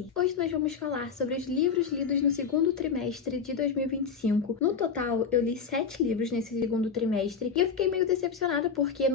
Oi! Hoje nós vamos falar sobre os livros lidos no segundo trimestre de 2025. No total, eu li 7 livros nesse segundo trimestre e eu fiquei meio decepcionada porque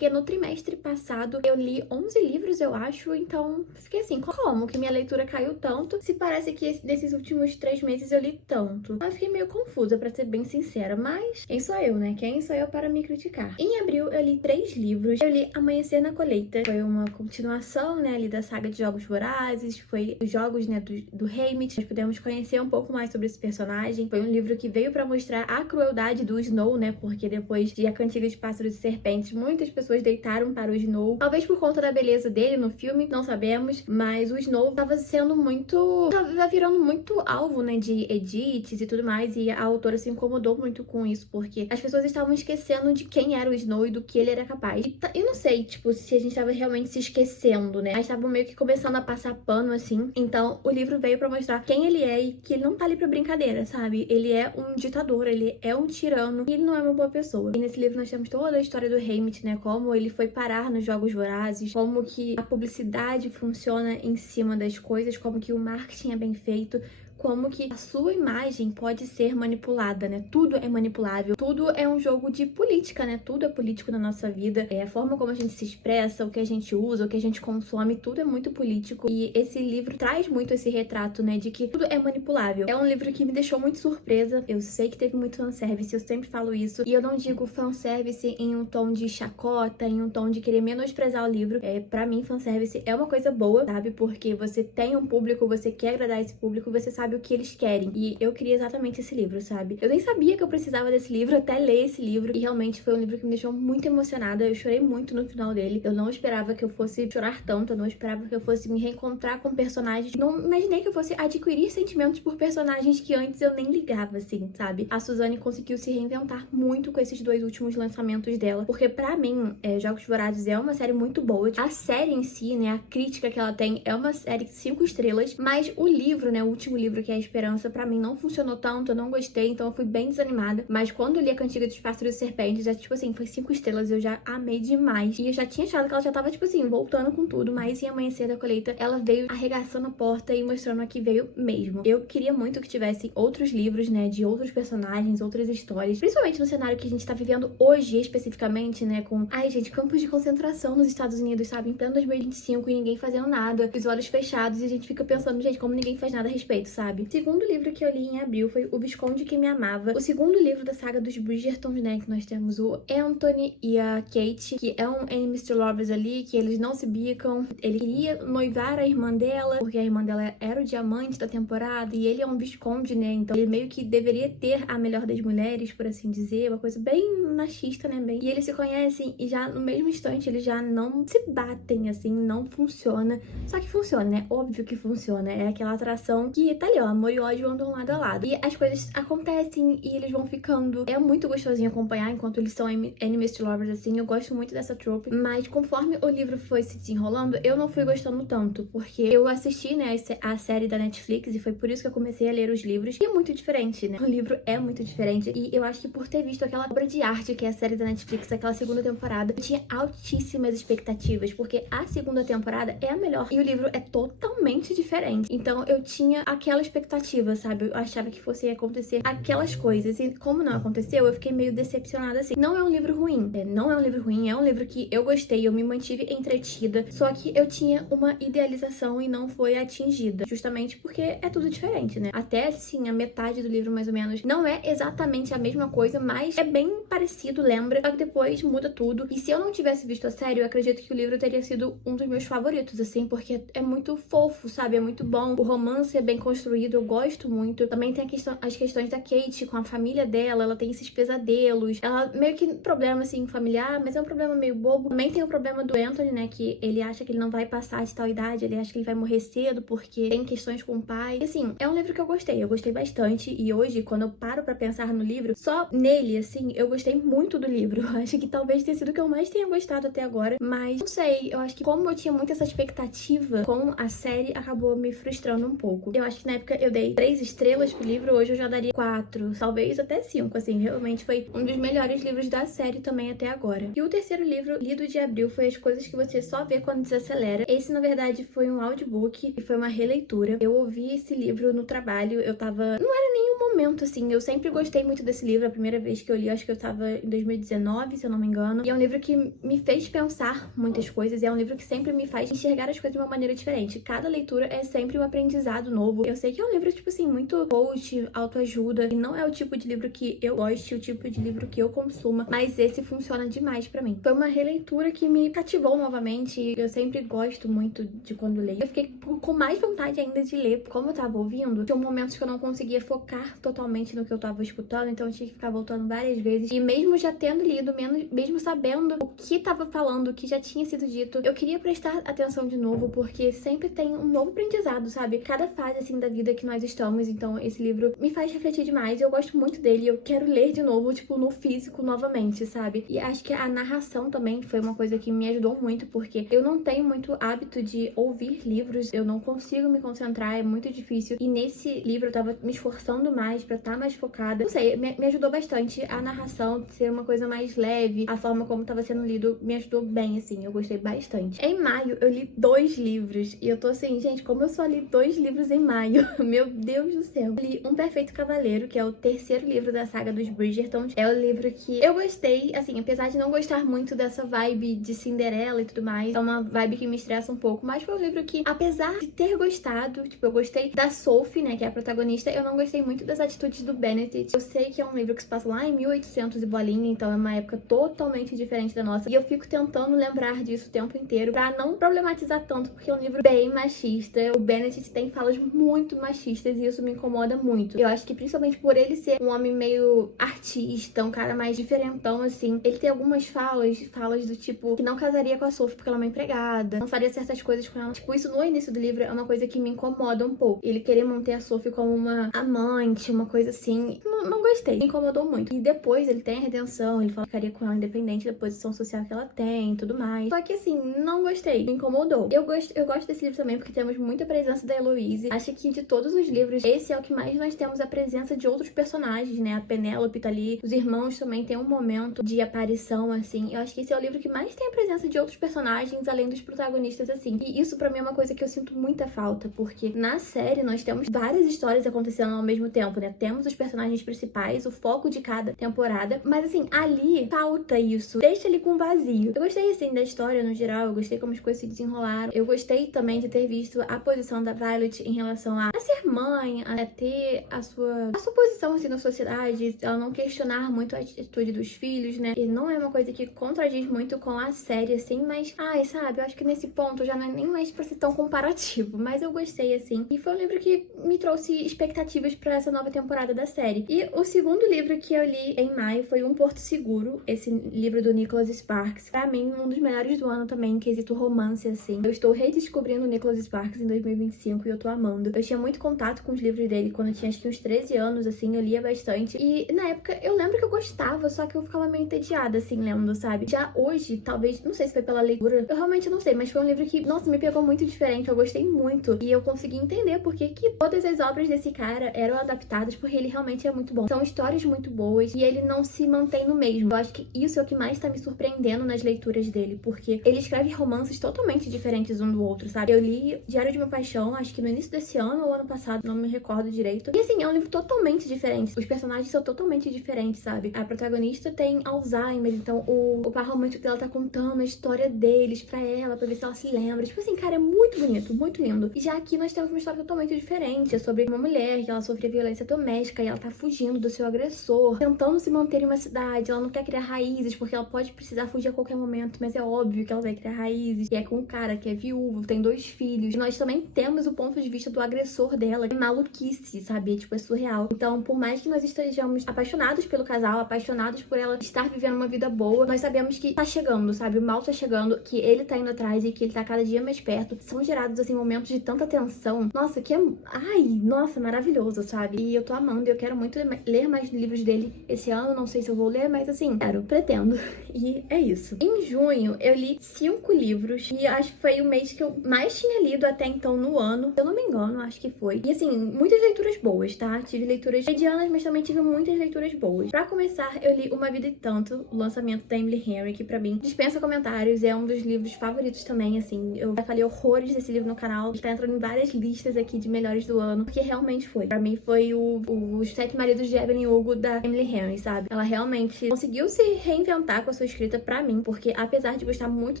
no trimestre passado eu li 11 livros, eu acho, então fiquei assim, como que minha leitura caiu tanto se parece que nesses últimos 3 meses eu li tanto? Eu fiquei meio confusa, pra ser bem sincera, mas quem sou eu, né? Quem sou eu para me criticar? Em abril eu li 3 livros, eu li Amanhecer na Colheita, foi uma continuação, né, ali da saga de Jogos Vorazes, foi os jogos, né, do Haymitch. Nós pudemos conhecer um pouco mais sobre esse personagem. Foi um livro que veio pra mostrar a crueldade do Snow, né, porque depois de A Cantiga de Pássaros e Serpentes, muitas pessoas deitaram para o Snow, talvez por conta da beleza dele no filme, não sabemos, mas o Snow tava virando muito alvo, né, de edits e tudo mais, e a autora se incomodou muito com isso, porque as pessoas estavam esquecendo de quem era o Snow e do que ele era capaz. E eu não sei, tipo, se a gente tava realmente se esquecendo, né, mas estavam meio que começando a passar pano, assim. Então, o livro veio pra mostrar quem ele é e que ele não tá ali pra brincadeira, sabe? Ele é um ditador, ele é um tirano e ele não é uma boa pessoa. E nesse livro nós temos toda a história do Haymitch, né? Como ele foi parar nos Jogos Vorazes, como que a publicidade funciona em cima das coisas, como que o marketing é bem feito, como que a sua imagem pode ser manipulada, né? Tudo é manipulável, tudo é um jogo de política, né? Tudo é político na nossa vida, a forma como a gente se expressa, o que a gente usa, o que a gente consome, tudo é muito político. E esse livro traz muito esse retrato, né, de que tudo é manipulável. É um livro que me deixou muito surpresa. Eu sei que teve muito fanservice, eu sempre falo isso, e eu não digo fanservice em um tom de chacota, em um tom de querer menosprezar o livro. Pra mim, fanservice é uma coisa boa, sabe? Porque você tem um público, você quer agradar esse público, você sabe o que eles querem. E eu queria exatamente esse livro, sabe? Eu nem sabia que eu precisava desse livro até ler esse livro. E realmente foi um livro que me deixou muito emocionada. Eu chorei muito no final dele. Eu não esperava que eu fosse chorar tanto. Eu não esperava que eu fosse me reencontrar com personagens. Não imaginei que eu fosse adquirir sentimentos por personagens que antes eu nem ligava, assim, sabe? A Suzane conseguiu se reinventar muito com esses 2 últimos lançamentos dela. Porque pra mim, Jogos Vorazes é uma série muito boa. A série em si, né? A crítica que ela tem é uma série 5 estrelas. Mas o livro, né? O último livro, que é A Esperança, pra mim não funcionou tanto, eu não gostei, então eu fui bem desanimada. Mas quando eu li A Cantiga dos Pássaros e Serpentes, já, tipo assim, foi 5 estrelas, eu já amei demais. E eu já tinha achado que ela já tava, tipo assim, voltando com tudo, mas em Amanhecer da Colheita, ela veio arregaçando a porta e mostrando que veio mesmo. Eu queria muito que tivesse outros livros, né, de outros personagens, outras histórias, principalmente no cenário que a gente tá vivendo hoje, especificamente, né, com, ai, gente, campos de concentração nos Estados Unidos, sabe, em pleno 2025 e ninguém fazendo nada, os olhos fechados, e a gente fica pensando, gente, como ninguém faz nada a respeito, sabe? O segundo livro que eu li em abril foi O Visconde que Me Amava, o segundo livro da saga dos Bridgertons, né, que nós temos o Anthony e a Kate, que é um enemies to lovers ali, que eles não se bicam. Ele queria noivar a irmã dela, porque a irmã dela era o diamante da temporada, e ele é um visconde, né, então ele meio que deveria ter a melhor das mulheres, por assim dizer, uma coisa bem machista, né, bem. E eles se conhecem e já no mesmo instante eles já não se batem, assim, não funciona. Só que funciona, né, óbvio que funciona, é aquela atração que tá ali, ó, amor e ódio andam lado a lado. E as coisas acontecem e eles vão ficando. É muito gostosinho acompanhar enquanto eles são enemies to lovers, assim. Eu gosto muito dessa trope. Mas conforme o livro foi se desenrolando, eu não fui gostando tanto. Porque eu assisti, né, a série da Netflix e foi por isso que eu comecei a ler os livros. E é muito diferente, né? O livro é muito diferente. E eu acho que por ter visto aquela obra de arte que é a série da Netflix, aquela segunda temporada, eu tinha altíssimas expectativas. Porque a segunda temporada é a melhor. E o livro é totalmente diferente. Então eu tinha aquela expectativa, sabe? Eu achava que fosse acontecer aquelas coisas. E como não aconteceu, eu fiquei meio decepcionada, assim. Não é um livro ruim. Não é um livro ruim. É um livro que eu gostei. Eu me mantive entretida. Só que eu tinha uma idealização e não foi atingida. Justamente porque é tudo diferente, né? Até, assim, a metade do livro, mais ou menos, não é exatamente a mesma coisa, mas é bem parecido, lembra? Só que depois muda tudo. E se eu não tivesse visto a série, eu acredito que o livro teria sido um dos meus favoritos, assim, porque é muito fofo, sabe? É muito bom. O romance é bem construído, eu gosto muito. Também tem as questões da Kate com a família dela, ela tem esses pesadelos. Ela meio que problema, assim, familiar, mas é um problema meio bobo. Também tem o problema do Anthony, né, que ele acha que ele não vai passar de tal idade, ele acha que ele vai morrer cedo porque tem questões com o pai. E, assim, é um livro que eu gostei bastante. E hoje, quando eu paro pra pensar no livro, só nele, assim, eu gostei muito do livro. Eu acho que talvez tenha sido o que eu mais tenha gostado até agora, mas não sei, eu acho que como eu tinha muito essa expectativa com a série, acabou me frustrando um pouco. Eu acho que na época época eu dei 3 estrelas pro livro, hoje eu já daria 4, talvez até 5, assim, realmente foi um dos melhores livros da série também até agora. E o terceiro livro lido de abril foi As Coisas que Você Só Vê Quando Desacelera. Esse, na verdade, foi um audiobook e foi uma releitura. Eu ouvi esse livro no trabalho, eu tava... Não era nenhum momento, assim, eu sempre gostei muito desse livro. A primeira vez que eu li, acho que eu tava em 2019, se eu não me engano. E é um livro que me fez pensar muitas coisas, e é um livro que sempre me faz enxergar as coisas de uma maneira diferente. Cada leitura é sempre um aprendizado novo. Eu sei que é um livro, tipo assim, muito coach, autoajuda, e não é o tipo de livro que eu gosto, o tipo de livro que eu consuma, mas esse funciona demais pra mim. Foi uma releitura que me cativou novamente. Eu sempre gosto muito de quando leio. Eu fiquei com mais vontade ainda de ler. Como eu tava ouvindo, tinha momentos que eu não conseguia focar totalmente no que eu tava escutando, então eu tinha que ficar voltando várias vezes. E mesmo já tendo lido, mesmo sabendo o que tava falando, o que já tinha sido dito, eu queria prestar atenção de novo, porque sempre tem um novo aprendizado, sabe? Cada fase, assim, da vida que nós estamos. Então esse livro me faz refletir demais. Eu gosto muito dele, eu quero ler de novo, tipo, no físico novamente, sabe? E acho que a narração também foi uma coisa que me ajudou muito, porque eu não tenho muito hábito de ouvir livros, eu não consigo me concentrar, é muito difícil. E nesse livro eu tava me esforçando mais pra estar mais focada. Não sei, me ajudou bastante a narração ser uma coisa mais leve, a forma como tava sendo lido me ajudou bem, assim, eu gostei bastante. Em maio eu li 2 livros, e eu tô assim, gente, como eu só li 2 livros em maio, meu Deus do céu. Eu li Um Perfeito Cavaleiro, que é o terceiro livro da saga dos Bridgertons. É o livro que eu gostei, assim, apesar de não gostar muito dessa vibe de Cinderela e tudo mais, é uma vibe que me estressa um pouco, mas foi um livro que, apesar de ter gostado, tipo, eu gostei da Sophie, né, que é a protagonista, eu não gostei muito das atitudes do Benedict. Eu sei que é um livro que se passa lá em 1800 e bolinha, então é uma época totalmente diferente da nossa, e eu fico tentando lembrar disso o tempo inteiro pra não problematizar tanto, porque é um livro bem machista. O Benedict tem falas muito machistas e isso me incomoda muito. Eu acho que principalmente por ele ser um homem meio artista, um cara mais diferentão, assim, ele tem algumas falas do tipo que não casaria com a Sophie porque ela é uma empregada, não faria certas coisas com ela. Tipo, isso no início do livro é uma coisa que me incomoda um pouco. Ele querer manter a Sophie como uma amante, uma coisa assim. Não gostei, me incomodou muito. E depois ele tem a redenção, ele fala que ficaria com ela independente da posição social que ela tem e tudo mais. Só que assim, não gostei, me incomodou. Eu gosto desse livro também porque temos muita presença da Heloise. Acho que de todos os livros, esse é o que mais nós temos a presença de outros personagens, né? A Penélope tá ali, os irmãos também tem um momento de aparição, assim. Eu acho que esse é o livro que mais tem a presença de outros personagens, além dos protagonistas, assim. E isso pra mim é uma coisa que eu sinto muita falta, porque na série nós temos várias histórias acontecendo ao mesmo tempo, né? Temos os personagens principais, o foco de cada temporada, mas assim, ali falta isso, deixa ali com vazio. Eu gostei, assim, da história no geral, eu gostei como as coisas se desenrolaram, eu gostei também de ter visto a posição da Violet em relação a ser mãe, a ter a sua posição, assim, na sociedade, ela não questionar muito a atitude dos filhos, né? E não é uma coisa que contradiz muito com a série, assim, mas, ai, sabe, eu acho que nesse ponto já não é nem mais pra ser tão comparativo, mas eu gostei, assim, e foi um livro que me trouxe expectativas pra essa nova temporada da série. E o segundo livro que eu li em maio foi Um Porto Seguro, esse livro do Nicholas Sparks, pra mim, um dos melhores do ano também, em quesito romance, assim. Eu estou redescobrindo o Nicholas Sparks em 2025 e eu tô amando. Eu tinha muito contato com os livros dele quando eu tinha, acho que uns 13 anos, assim, eu lia bastante. E na época, eu lembro que eu gostava, só que eu ficava meio entediada, assim, lendo, sabe? Já hoje, talvez, não sei se foi pela leitura, eu realmente não sei, mas foi um livro que, nossa, me pegou muito diferente, eu gostei muito. E eu consegui entender porque que todas as obras desse cara eram adaptadas, porque ele realmente é muito bom. São histórias muito boas e ele não se mantém no mesmo. Eu acho que isso é o que mais tá me surpreendendo nas leituras dele, porque ele escreve romances totalmente diferentes um do outro, sabe? Eu li Diário de uma Paixão, acho que no início desse ano ou ano passado, não me recordo direito. E assim, é um livro totalmente diferente. Os personagens são totalmente diferentes, sabe? A protagonista tem Alzheimer, então o par romântico dela tá contando a história deles pra ela, pra ver se ela se lembra. Tipo assim, cara, é muito bonito, muito lindo. E já aqui nós temos uma história totalmente diferente. É sobre uma mulher que ela sofre violência doméstica e ela tá fugindo do seu agressor, tentando se manter em uma cidade. Ela não quer criar raízes, porque ela pode precisar fugir a qualquer momento, mas é óbvio que ela vai criar raízes. E é com um cara que é viúvo, tem 2 filhos. E nós também temos o ponto de vista do agressor dela. É maluquice, sabe? Tipo, é surreal. Então, por mais que nós estejamos apaixonados pelo casal, apaixonados por ela estar vivendo uma vida boa, nós sabemos que tá chegando, sabe? O mal tá chegando, que ele tá indo atrás e que ele tá cada dia mais perto. São gerados, assim, momentos de tanta tensão. Nossa, que é... Ai, nossa, maravilhoso, sabe? e eu tô amando. Eu quero muito ler mais livros dele esse ano. Não sei se eu vou ler, mas assim, pretendo. E é isso. Em junho, eu li 5 livros e acho que foi o mês que eu mais tinha lido até então no ano. Se eu não me engano, acho que foi. E assim, muitas leituras boas, tá? Tive leituras medianas, mas também tive muitas leituras boas. Pra começar, eu li Uma Vida e Tanto, o lançamento da Emily Henry, que pra mim dispensa comentários. É um dos livros favoritos também, assim. Eu já falei horrores desse livro no canal. Ele tá entrando em várias listas aqui de melhores do ano, porque realmente foi. Pra mim foi Os Sete Maridos de Evelyn Hugo da Emily Henry, sabe? Ela realmente conseguiu se reinventar com a sua escrita pra mim, porque apesar de gostar muito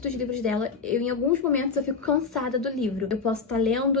dos livros dela, em alguns momentos eu fico cansada do livro. Eu posso estar lendo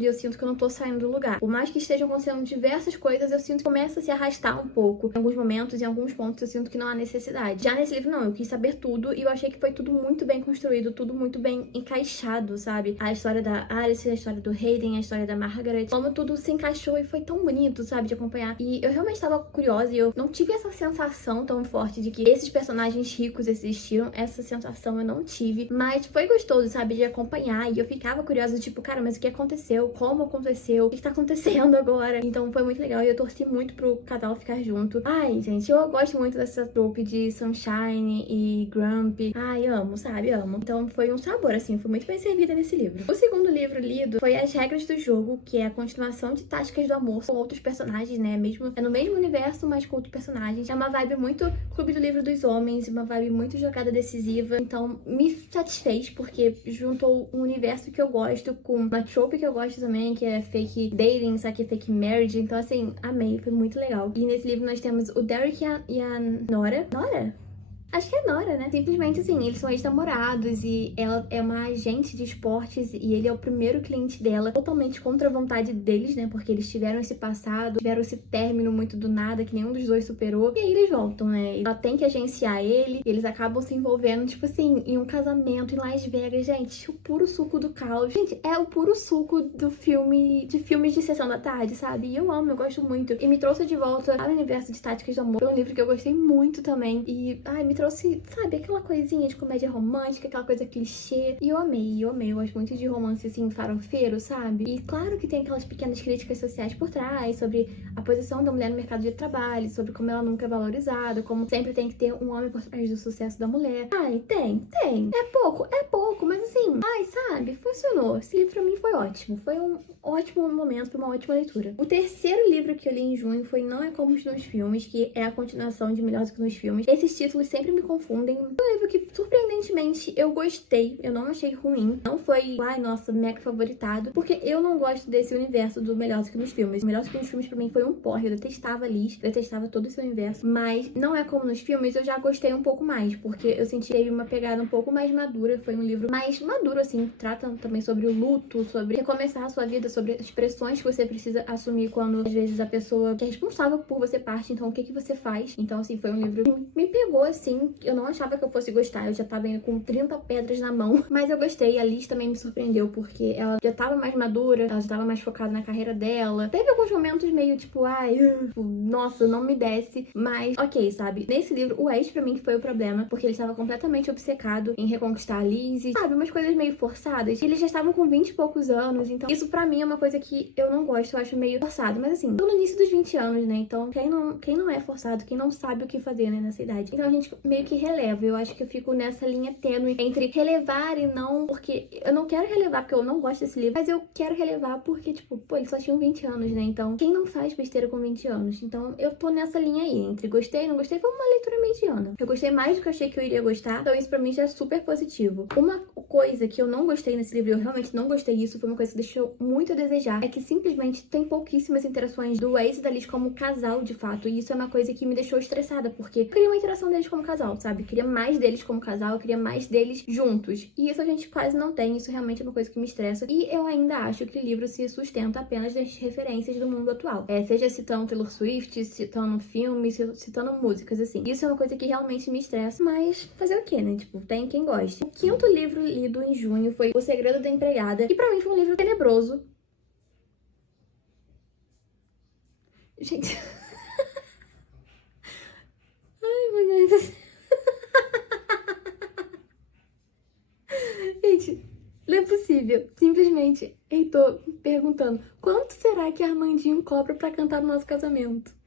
e eu sinto que eu não tô saindo do lugar. Por mais que estejam acontecendo diversas coisas, eu sinto que começa a se arrastar um pouco. Em alguns momentos, em alguns pontos, eu sinto que não há necessidade. Já nesse livro, não. Eu quis saber tudo e eu achei que foi tudo muito bem construído, tudo muito bem encaixado, sabe? A história da Alice, a história do Hayden, a história da Margaret, como tudo se encaixou e foi tão bonito, sabe? De acompanhar. E eu realmente tava curiosa e eu não tive essa sensação tão forte de que esses personagens ricos existiram. Essa sensação eu não tive. Mas foi gostoso, sabe? De acompanhar. E eu ficava curiosa, tipo, cara, mas o que aconteceu? Como aconteceu? O que tá acontecendo agora? Então foi muito legal e eu torci muito pro casal ficar junto. Ai, gente, eu gosto muito dessa trope de Sunshine e Grumpy. Ai, amo, sabe? Amo. Então foi um sabor, assim, fui muito bem servida nesse livro. O segundo livro lido foi As Regras do Jogo, que é a continuação de Táticas do Amor com outros personagens, né? É no mesmo universo, mas com outros personagens. É uma vibe muito Clube do Livro dos Homens, uma vibe muito jogada decisiva. Então me satisfez, porque juntou um universo que eu gosto com uma trope que eu gosto também, que é fake dating, só que é fake marriage. Então, assim, amei, foi muito legal. E nesse livro nós temos o Derek e a Nora. Nora? Acho que é Nora, né? Simplesmente assim, eles são ex-namorados e ela é uma agente de esportes e ele é o primeiro cliente dela, totalmente contra a vontade deles, né? Porque eles tiveram esse passado, tiveram esse término muito do nada que nenhum dos dois superou. E aí eles voltam, né? Ela tem que agenciar ele e eles acabam se envolvendo, tipo assim, em um casamento em Las Vegas. Gente, o puro suco do caos. Gente, é o puro suco do filme, de filmes de sessão da tarde, sabe? E eu amo, eu gosto muito. E me trouxe de volta ao universo de Táticas do Amor. Foi um livro que eu gostei muito também. E, ai, me trouxe, sabe, aquela coisinha de comédia romântica, aquela coisa clichê. E eu amei, eu amei. Eu gosto muito de romance, assim, farofeiro, sabe? E claro que tem aquelas pequenas críticas sociais por trás, sobre a posição da mulher no mercado de trabalho, sobre como ela nunca é valorizada, como sempre tem que ter um homem por trás do sucesso da mulher. Ai, tem. É pouco, mas assim, ai, sabe, funcionou. Esse livro pra mim foi ótimo. Foi um ótimo momento, foi uma ótima leitura. O terceiro livro que eu li em junho foi Não É Como nos Filmes, que é a continuação de Melhor do que nos Filmes. Esses títulos sempre me confundem. É um livro que, surpreendentemente, eu gostei. Eu não achei ruim. Não foi, ai, nossa, mega favoritado. Porque eu não gosto desse universo do Melhor do que nos Filmes. O Melhor do que nos Filmes, pra mim, foi um porre. Eu detestava a Liz, detestava todo esse universo. Mas Não É Como nos Filmes, eu já gostei um pouco mais. Porque eu senti ele uma pegada um pouco mais madura. Foi um livro mais maduro, assim. Trata também sobre o luto, sobre recomeçar a sua vida, sobre as pressões que você precisa assumir quando, às vezes, a pessoa que é responsável por você parte. Então, o que você faz? Então, assim, foi um livro que me pegou, assim. Eu não achava que eu fosse gostar. Eu já tava indo com 30 pedras na mão. Mas eu gostei. A Liz também me surpreendeu, porque ela já tava mais madura, ela já tava mais focada na carreira dela. Teve alguns momentos meio, tipo, ai, nossa, não me desce. Mas, ok, sabe? Nesse livro, o ex, pra mim, que foi o problema, porque ele estava completamente obcecado em reconquistar a Liz. E, sabe, umas coisas meio forçadas. E eles já estavam com 20 e poucos anos. Então, isso pra mim é uma coisa que eu não gosto. Eu acho meio forçado. Mas, assim, tô no início dos 20 anos, né? Então, quem não é forçado, quem não sabe o que fazer, né, nessa idade. Então, a gente meio que releva. Eu acho que eu fico nessa linha tênue entre relevar e não, porque eu não quero relevar porque eu não gosto desse livro, mas eu quero relevar porque, tipo, pô, eles só tinham 20 anos, né? Então, quem não faz besteira com 20 anos? Então, eu tô nessa linha aí, entre gostei e não gostei, foi uma leitura mediana. Eu gostei mais do que eu achei que eu iria gostar, então isso pra mim já é super positivo. Uma coisa que eu não gostei nesse livro, eu realmente não gostei disso, foi uma coisa que deixou muito a desejar, é que simplesmente tem pouquíssimas interações do Ace e da Liz como casal, de fato, e isso é uma coisa que me deixou estressada, porque eu queria uma interação deles como casal, sabe? Eu queria mais deles como casal, eu queria mais deles juntos, e isso a gente quase não tem, isso realmente é uma coisa que me estressa, e eu ainda acho que o livro se sustenta apenas das referências do mundo atual, seja citando Taylor Swift, citando filmes, citando músicas, assim. Isso é uma coisa que realmente me estressa, mas fazer o quê, né? Tipo, tem quem goste. O quinto livro lido em junho foi O Segredo da Empregada, que pra mim foi um livro tenebroso. Gente... Ai, meu Deus. Gente, Não é possível. Simplesmente, Heitor perguntando, quanto será que Armandinho cobra pra cantar no nosso casamento?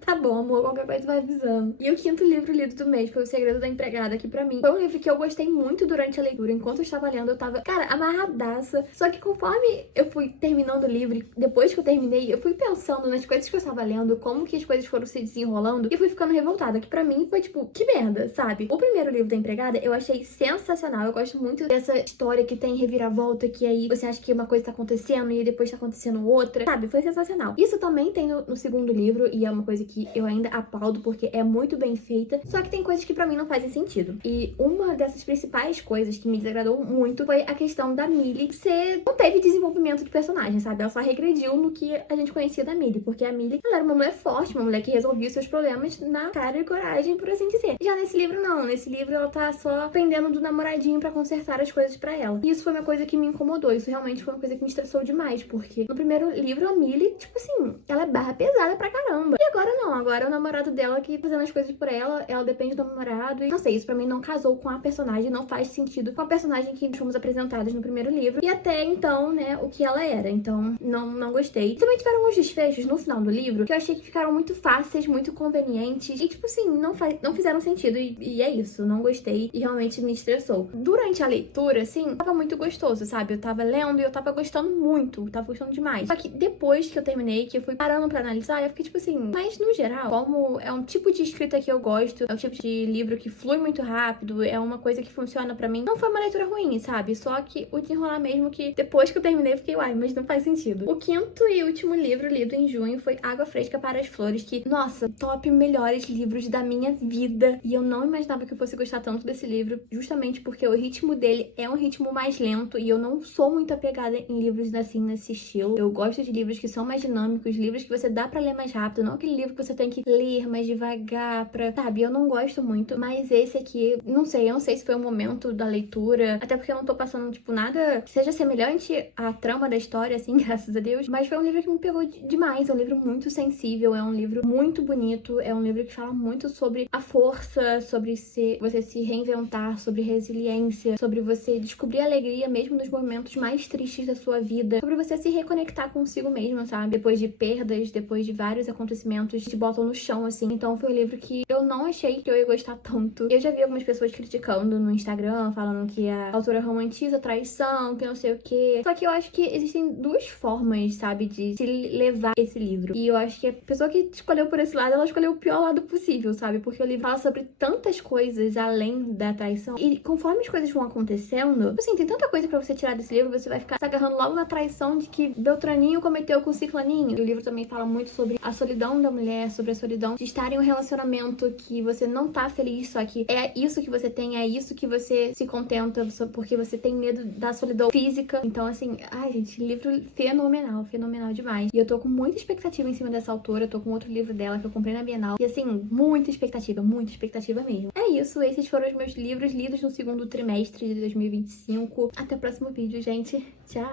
Tá bom, amor, qualquer coisa vai avisando. E o quinto livro lido do mês foi O Segredo da Empregada, que pra mim foi um livro que eu gostei muito durante a leitura. Enquanto eu estava lendo, eu tava, cara, amarradaça. Só que conforme eu fui terminando o livro, depois que eu terminei, eu fui pensando nas coisas que eu estava lendo, como que as coisas foram se desenrolando, e eu fui ficando revoltada, que pra mim foi tipo, que merda, sabe? O primeiro livro da Empregada eu achei sensacional. Eu gosto muito dessa história que tem reviravolta, que aí você acha que uma coisa tá acontecendo e depois tá acontecendo outra, sabe? Foi sensacional. Isso também tem no segundo livro, e é uma coisa que eu ainda aplaudo porque é muito bem feita, só que tem coisas que pra mim não fazem sentido. E uma dessas principais coisas que me desagradou muito foi a questão da Millie ser... não teve desenvolvimento de personagem, sabe? Ela só regrediu no que a gente conhecia da Millie, porque a Millie, ela era uma mulher forte, uma mulher que resolvia os seus problemas na cara e coragem, por assim dizer. Já nesse livro, não. Nesse livro, ela tá só dependendo do namoradinho pra consertar as coisas pra ela. E isso foi uma coisa que me incomodou. Isso realmente foi uma coisa que me estressou demais, porque no primeiro livro, a Millie, tipo assim, ela é barra pesada pra caramba. E agora não. Agora é o namorado dela que tá fazendo as coisas por ela, ela depende do namorado. E não sei, isso pra mim não casou com a personagem, não faz sentido com a personagem que fomos apresentadas no primeiro livro. E até então, né, o que ela era. Então, não gostei. Também tiveram alguns desfechos no final do livro que eu achei que ficaram muito fáceis, muito convenientes. E, tipo assim, não fizeram sentido. E é isso, não gostei. E realmente me estressou. Durante a leitura, assim, tava muito gostoso, sabe? Eu tava lendo e eu tava gostando muito. Tava gostando demais. Só que depois que eu terminei, que eu fui parando pra analisar, eu fiquei tipo assim, mas no geral, como é um tipo de escrita que eu gosto, é um tipo de livro que flui muito rápido, é uma coisa que funciona pra mim, não foi uma leitura ruim, sabe? Só que o desenrolar mesmo que depois que eu terminei eu fiquei, uai, mas não faz sentido. O quinto e último livro lido em junho foi Água Fresca para as Flores, que, nossa, top melhores livros da minha vida. E eu não imaginava que eu fosse gostar tanto desse livro, justamente porque o ritmo dele é um ritmo mais lento e eu não sou muito apegada em livros assim, nesse estilo. Eu gosto de livros que são mais dinâmicos, livros que você dá pra ler mais rápido, não aquele livro que você tem que ler mais devagar pra... Sabe, eu não gosto muito, mas esse aqui, não sei, eu não sei se foi o momento da leitura, até porque eu não tô passando, tipo, nada que seja semelhante à trama da história, assim, graças a Deus, mas foi um livro que me pegou demais, é um livro muito sensível, é um livro muito bonito, é um livro que fala muito sobre a força, sobre você se reinventar, sobre resiliência, sobre você descobrir alegria mesmo nos momentos mais tristes da sua vida, sobre você se reconectar consigo mesmo, sabe? Depois de perdas, depois de vários acontecimentos que te botam no chão, assim. Então foi um livro que eu não achei que eu ia gostar tanto. Eu já vi algumas pessoas criticando no Instagram, falando que a autora romantiza a traição, que não sei o quê. Só que eu acho que existem duas formas, sabe, de se levar esse livro. E eu acho que a pessoa que escolheu por esse lado, ela escolheu o pior lado possível, sabe? Porque o livro fala sobre tantas coisas além da traição. E conforme as coisas vão acontecendo, assim, tem tanta coisa pra você tirar desse livro, você vai ficar se agarrando logo na traição de que Beltraninho cometeu com Ciclaninho. E o livro também fala muito sobre a solidão da mulher, sobre a solidão de estar em um relacionamento que você não tá feliz, só que é isso que você tem, é isso que você se contenta, porque você tem medo da solidão física. Então, assim, ai, gente, livro fenomenal, fenomenal demais. E eu tô com muita expectativa em cima dessa autora, eu tô com outro livro dela que eu comprei na Bienal. E, assim, muita expectativa mesmo. É isso, esses foram os meus livros lidos no segundo trimestre de 2025. Até o próximo vídeo, gente. Tchau!